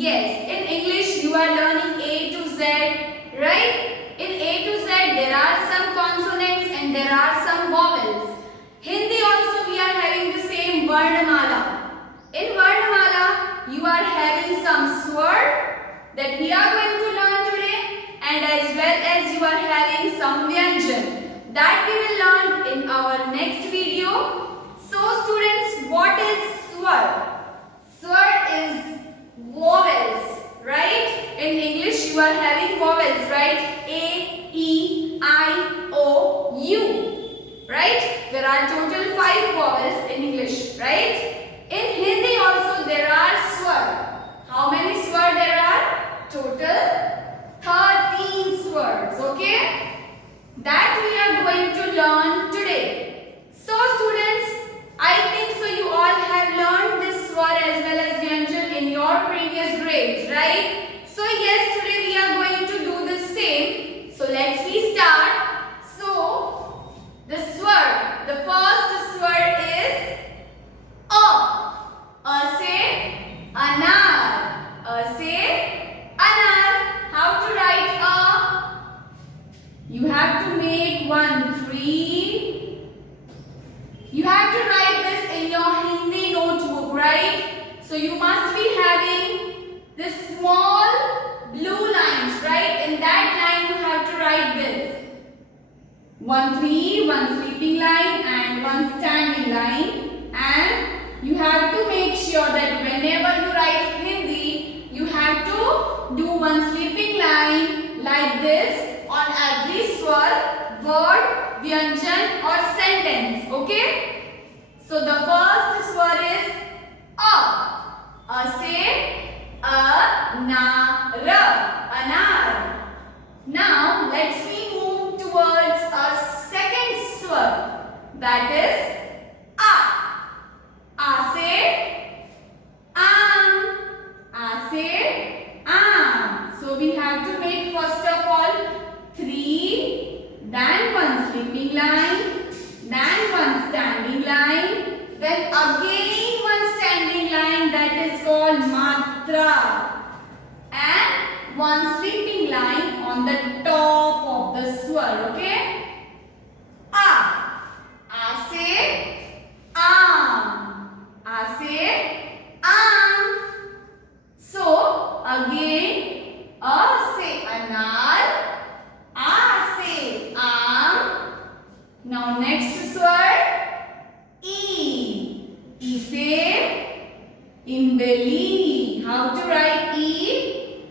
Yes, in English you are learning A to Z, right? In A to Z there are some consonants and there are some vowels. Hindi also we are having the same Varnamala. In Varnamala you are having some swar that we are going to learn today, and as well as you are having some Vyanjan that we will learn in our next video. So students, what is swar? Swar is vowels, right? In English you are having vowels, right? A, E, I, O, U, right? There are total 5 vowels in English, right? In Hindi also there are swar. How many swar there are? Total 13 swars, okay? That we are going to learn today. So students, I think so you all have learned this swar as well as Vyanjan in your previous grades, right? So yes, today we are going to do the same. So let's start. So the swar, the first swar is A. A say anar. A say anar. How to write A? You have to make 1, 3. You have to write this in your Hindi notebook, right? So you must be having this small blue lines, right? In that line you have to write this. 1, 3, 1 sleeping line and 1 standing line. And you have to make sure that whenever you write Hindi, you have to do 1 sleeping line like this on every swar, word, vyanjan or sentence, okay? So the first swar is A. A say anara, anar. Now let's move towards our second swar, that is A. A say am. A say am. So we have to make first of all 3, then 1 sleeping line, then 1 standing line, then again 1 standing line, that is called matra, and 1 sleeping line on the top of the swar, okay? A. A say am. A say am. So again, A say anar. A say am. Now next swar, E. E say imbeli. How to write E?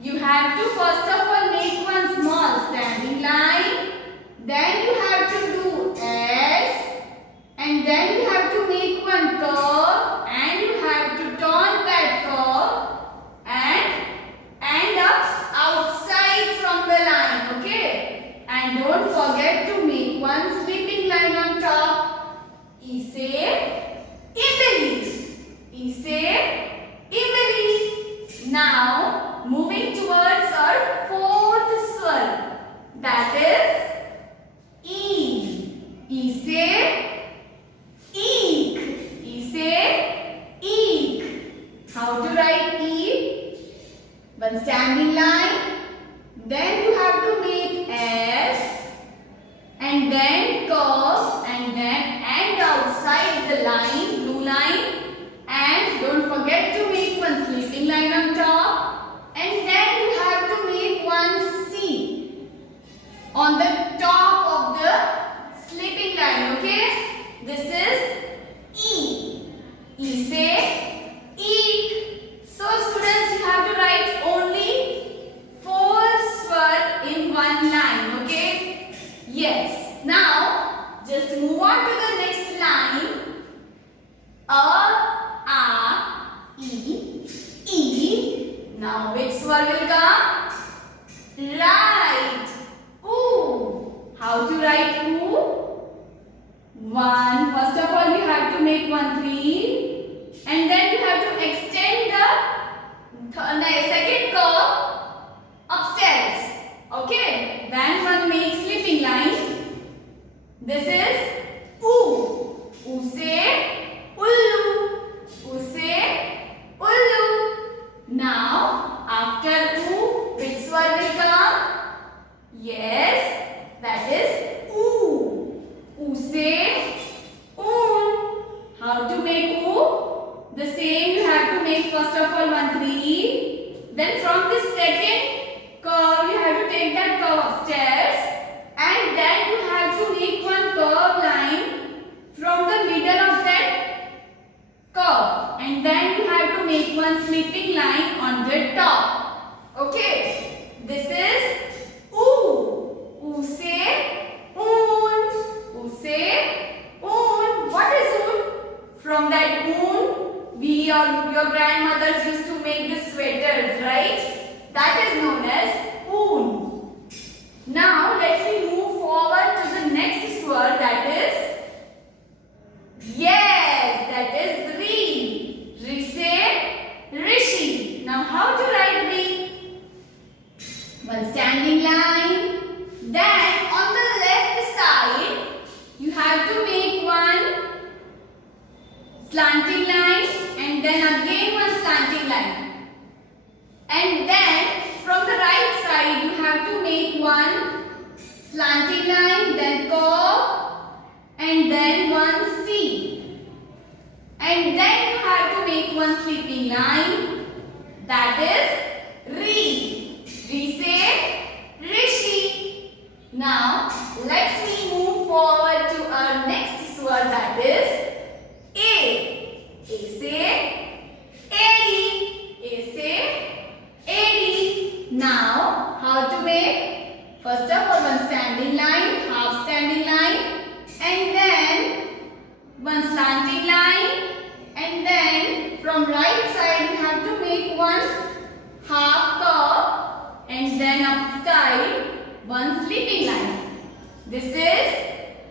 You have to first of all make 1 small standing line. Then you have to do S. And then you have to make 1 curve. And you have to turn that curve and end up outside from the line, okay? And don't forget to make 1 sleeping line on top. E say imbeli. E say imbeli. Now moving towards our fourth swar, that is E. E say eek. E say eek. How to write E? 1 standing line. Then you have to make S. And then curve. And then end outside the line, blue line. And don't forget to make 1 sleeping line on top. And then you have to make 1 C on the top of the sleeping line, okay? This is E. E say eek. So students, you have to write only 4 swar in 1 line, okay? Yes. Now, just move on to the next line. E. Now which swar will come? Right. Oo. How to write oo? 1. First of all, you have to make 1, 3. And then you have to extend the second curve upstairs. Okay. Then one makes sleeping line. This is oo. Oo say ullu. Oo say ullu. Now one sleeping line on the top. Okay, this is oo. Oo se oon. Oo se oon. What is oon? From that oon, your grandmothers used to make the sweaters, right? That is known as oon. Now let's move forward to the next swar, that is yes, that is Ri. Ri se Rishi. Now how to write Ri? One standing line. Then on the left side, you have to make one slanting line and then again one slanting line. And then from the right side, you have to make one slanting line, then curve, and then one C. And then you have to make one sleeping line, that is Ri. Ri se Rishi. Now let's move forward to our next swar, that is A. A se Adi. A se Adi. Now how to make? First of all, one standing line, half standing line, and then one slanting line, and then from right side you have to make one half curve, and then upside one sleeping line. This is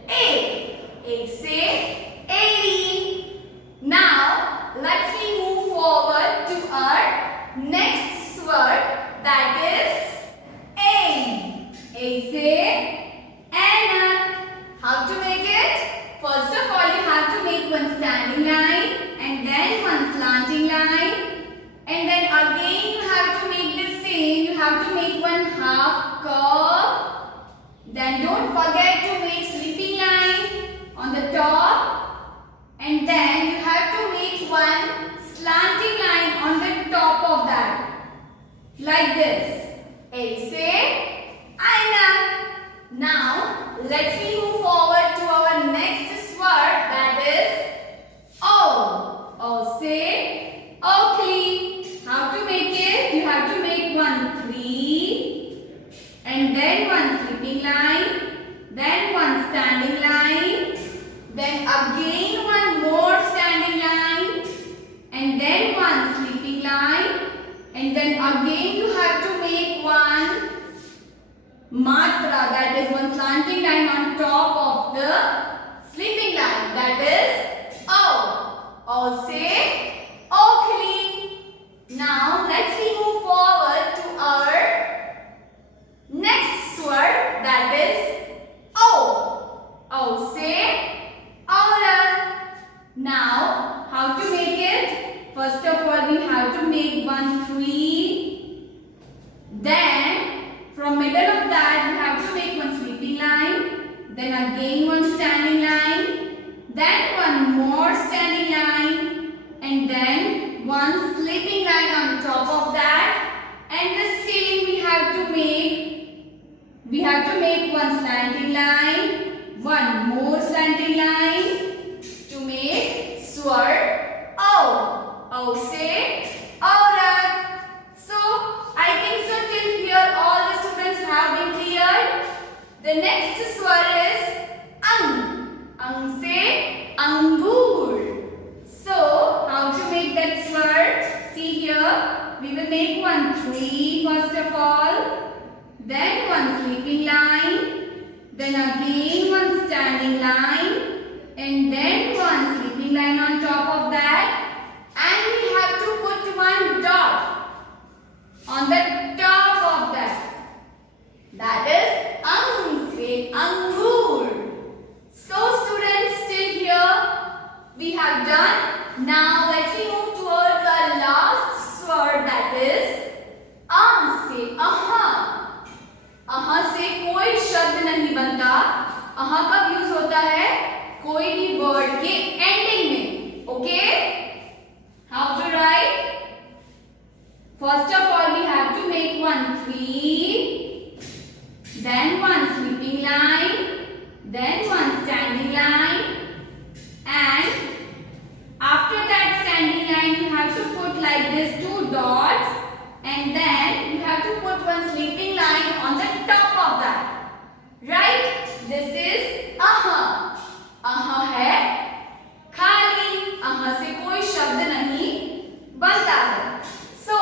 A. A se Adi. Now let's move forward to our next swar, that is Ain. A se Anak. How to make it? First of all, you have to make one standing line and then one slanting line, and then again you have to make the same. You have to make one half curve. Then don't forget to make sleeping line on the top, and then you have to make one slanting line on the top of that, like this. A se Aina. Now let's move forward to our next swar, that is O. O se Oakley. How to make it? You have to make one 3 and then one sleeping line, then one standing line, then again one more standing line, and then one sleeping line, and then again you have to make one matra, that is one slanting line on top of the sleeping line, that is O. O se Oakley. Now let's move forward to our next swar, that is O. O se Aura. Now how to make it? First of all, we have to make one 3. Then from middle of that, we have to make one sleeping line, then again one standing line, then one more standing line, and then one sleeping line on top of that, and the same we have to make. We have to make one slanting line, one more slanting line to make swar O. O se Aurat. So I think so till here all the students have been cleared. The next swar is Ang. Ang se Angur. So how to make that swar? See here, we will make one 3 first of all, then one sleeping line, then again one standing line, and then one sleeping line on top of that, and we have to put one dot on the top of that. That is Ang se Angur. So students, till here we have done. Now let's move towards our last swar, that is Ah se Aha. aha से कोई शब्द नहीं बनता, aha कब use होता है कोई भी वर्ड के एंडिंग में. Okay, how to write? First of all we have to make one 3, then one sleeping line, then one standing line, and after that standing line you have to put like There is two dots and then you have to put one sleeping line on the top of that. Right? This is aha. aha है खाली, aha से कोई शब्द नहीं बनता है. So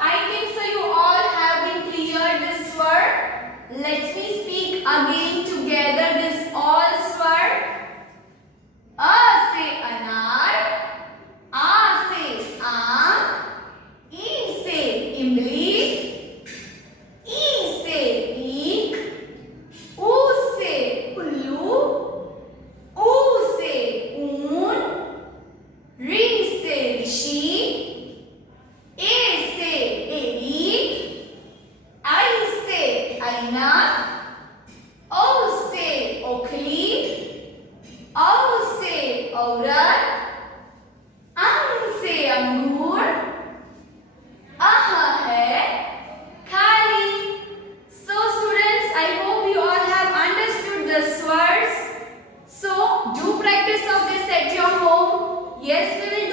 I think so you all have been clear this word. Let's me speak again together this all swer. A से अनार, आ से आम, ई से इमली, ई से ईख, ऊ से उल्लू, ऊ से ऊन, री से ऋषि, ए से एड़ी, आई से आईना, ओ से ओखली, औ से औरत, अंग से अंगूर, अह है खाली. So students, I hope you all have understood the swords. So do practice of this at your home. Yes, we will